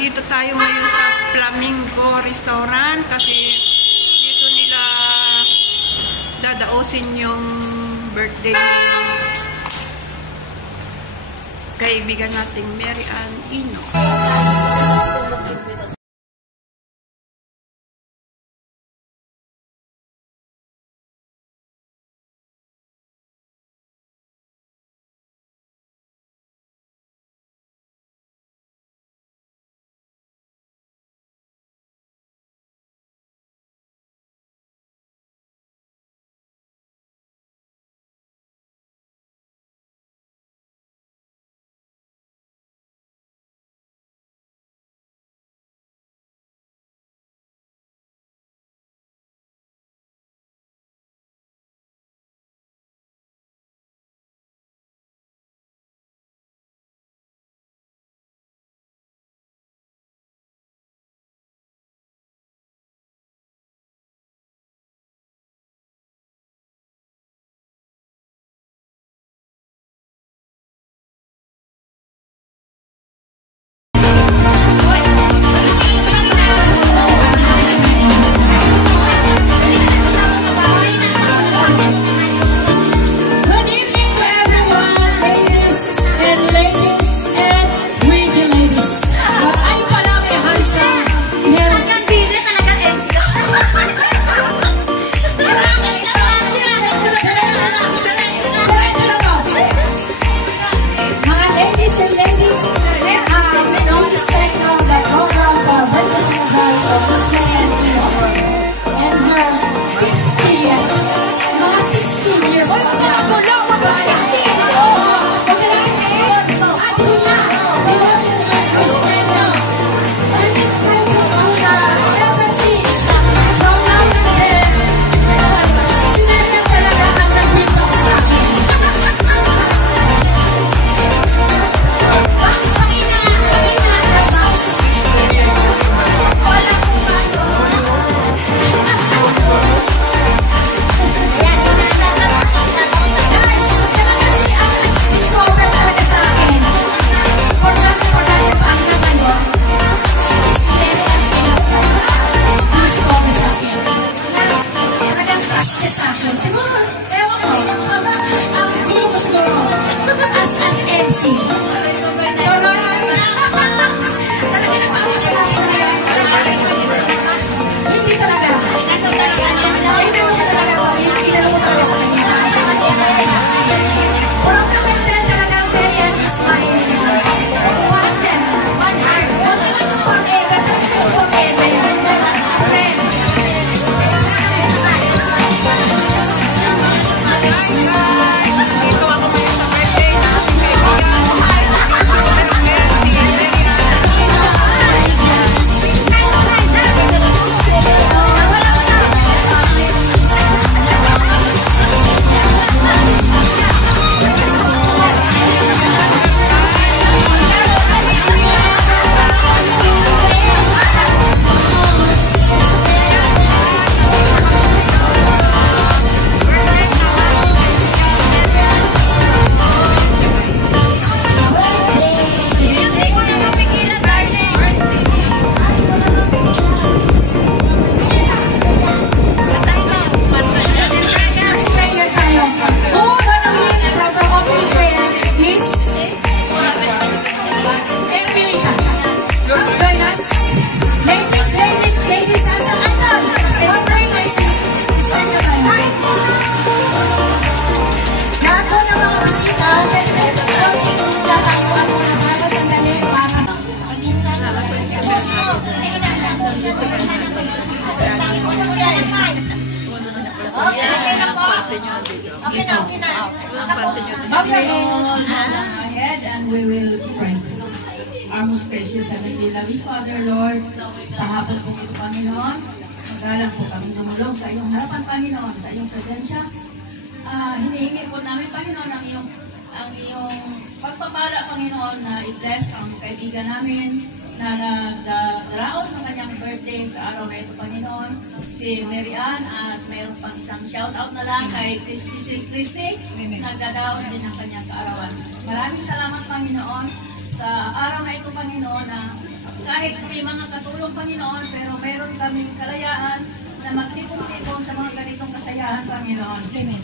Nandito tayo ngayon sa Flamingo Restaurant kasi dito nila dadaosin yung birthday ni kaibigan nating Mary Ann Ino. Okay na. Ahead and we will pray. Our most precious Heavenly Loving Father, Lord, sa hapon po ito, Panginoon, magalang po kami dumulog sa iyong harapan, Panginoon, sa iyong presensya. Hinihingi po namin, Panginoon, ang iyong pagpapala, Panginoon, na i-bless ang kaibigan namin na nagdaraos ng kanyang birthday sa araw na ito, Panginoon, si Mary Ann, at mayroon pang isang shout-out na lang kay si Christy, nagdadaos din ng kanyang kaarawan. Maraming salamat, Panginoon, sa araw na ito, Panginoon, na kahit may mga katulong, Panginoon, pero meron kaming kalayaan na magtipon-tipon sa mga ganitong kasayahan, Panginoon. Amen.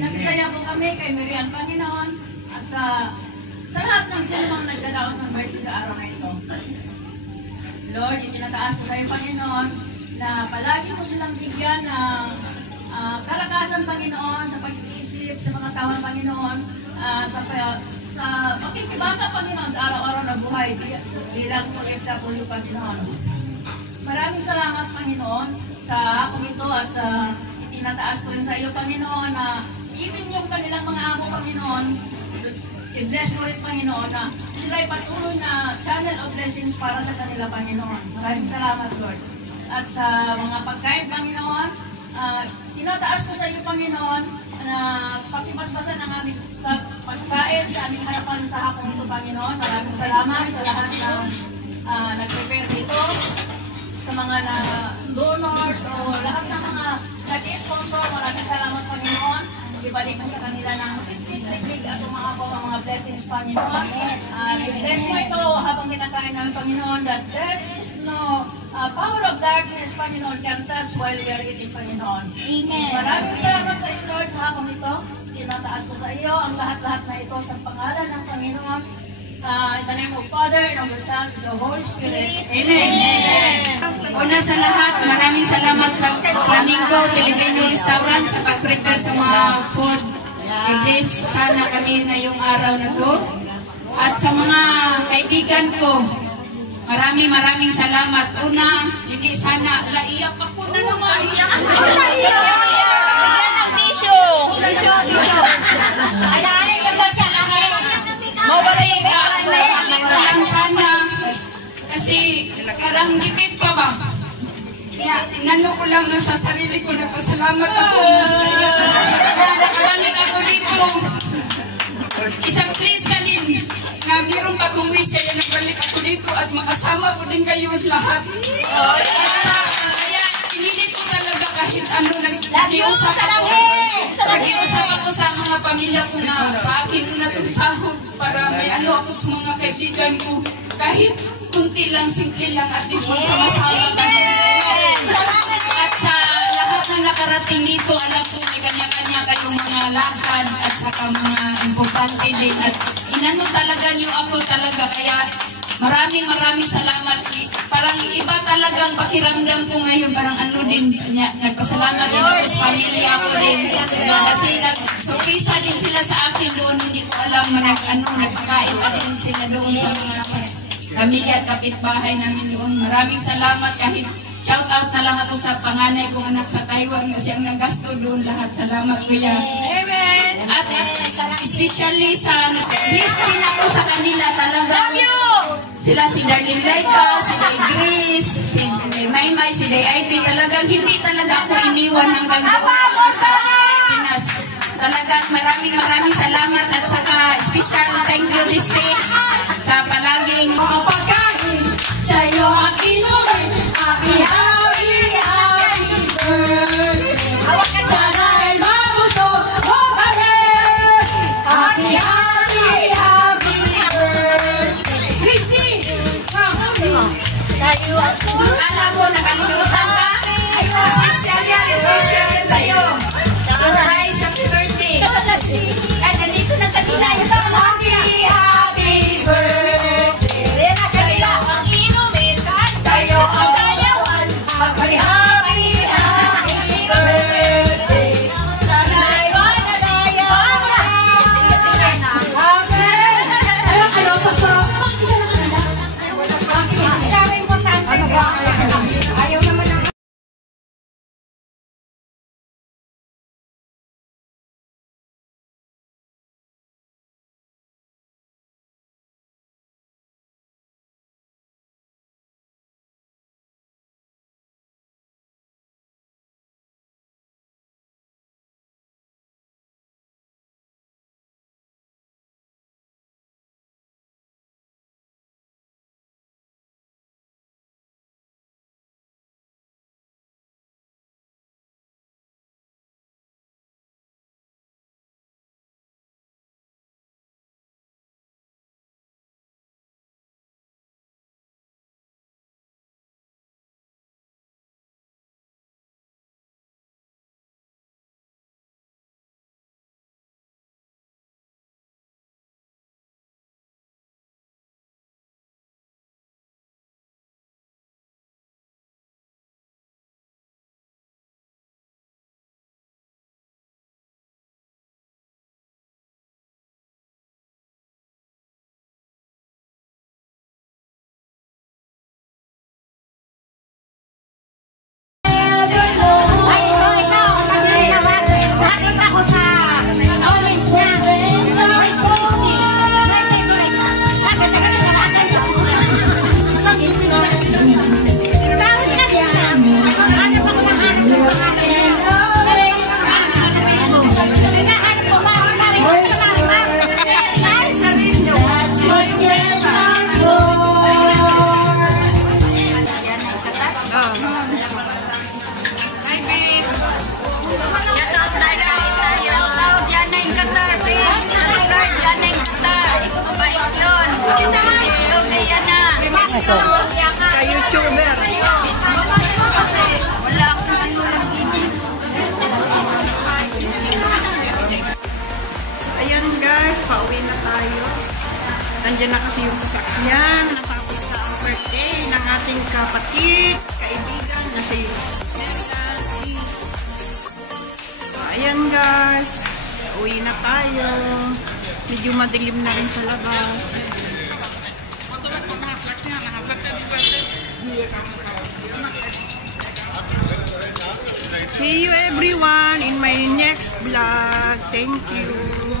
Nagsaya po kami kay Miriam, Panginoon, at sa lahat ng sinumang nagdadaos ng birthday sa araw na ito. Lord, itinataas ko sa iyo, Panginoon, na palagi mo silang bigyan ng kalakasan, Panginoon, sa pag-iisip, sa mga tawang, Panginoon, sa makikibaka, Panginoon, sa araw-araw na buhay bilang OFW, Panginoon. Maraming salamat, Panginoon, sa hapong ito at sa itinataas ko rin sa iyo, Panginoon, na even yung kanilang mga amo, Panginoon, i-bless mo rin, Panginoon, na sila'y patuloy na channel of blessings para sa kanila, Panginoon. Maraming salamat, Lord. At sa mga pagkain, Panginoon, tinataas ko sa iyo, Panginoon, na pakipaspasan ang aming pagkain sa aming harapan sa hapong ito, Panginoon. Maraming salamat sa lahat ng nag-prepare dito, sa mga donors o lahat ng mga nag-sponsor. Maraming salamat, Panginoon. Ibalik mo sa kanila ng siksik-liklig at umakapaw ang mga blessings, Panginoon. I-bless mo ito habang kinakain namin, Panginoon, that there is no power of darkness, Panginoon, can touch while we are eating, Panginoon. Amen. Maraming salamat sa iyo, Lord, sa hapong ito. Tinataas ko sa iyo ang lahat-lahat na ito sa pangalan ng Panginoon. In the name of Father, and of the Son, and the Holy Spirit. Amen. Una sa lahat, maraming salamat Flamingo Filipino Restaurant sa pag-prepare sa mga food. I-bless sana kami na yung araw na to. At sa mga kaibigan ko, maraming salamat. Una, hindi sana, laiyak ako na naman. Yan ang tissue. Ay, wala sa lahat. Kasi lang sana. Kasi parang gipit pa ba? Nano ko lang sa sarili ko, nagpasalamat ako. Kaya nakabalik ako dito. Isang place na din na mayroong bagong wish, kaya nagbalik ako dito at makasama ko din kayo lahat. At kaya pinilit ko talaga kahit ano, nag-iusap ako sa mga pamilya ko na sa akin na itong sahod para may ano ako sa mga kaibigan ko. Kahit kunti lang, simple lang, at least magsama-sama kami. At sa lahat ng nakarating dito, alam ko may kanya-kanya kayong mga lakad at saka mga importante din. At inano talaga niyo ako talaga, kaya maraming salamat. Parang iba talagang pakiramdam ko ngayon, parang ano din, nagpasalamat din ako sa pamilya ko din. Kasi nag-surpisa din sila sa akin doon, hindi ko alam, nagpakain din sila doon sa mga pamilya at kapitbahay namin doon. Maraming salamat, kahit shout out na lang ako sa panganay kong anak sa Taiwan kasi ang nagasto doon lahat. Salamat, Kuya. Amen! At especially bless din ako sa kanila talaga. Sila si Darlene Laika, si Day Grace, si Day Maymay, si Day Ivy. Talagang hindi talaga ako iniwan hanggang doon sa Pinas. Talagang maraming salamat at saka special thank you, Risty, sa palaging mga pagkain sa iyo, aking Lord. Happy birthday. Sana'y magusto mo kami. Happy birthday. Risty, sa iyo ako. Alam mo, nakalimutan ka. Special yan sa iyo. Surprise, happy birthday. Ay, nandito na kanina. Happy birthday. Ka-YouTuber. Ayan guys, pauwi na tayo. Nandiyan na kasi yung sasakyan. Natapos na ang birthday ng ating kapatid, kaibigan na si Melanie. So, ayan guys, pauwi na tayo. Medyo madilim na rin sa labas. See you everyone in my next vlog. Thank you.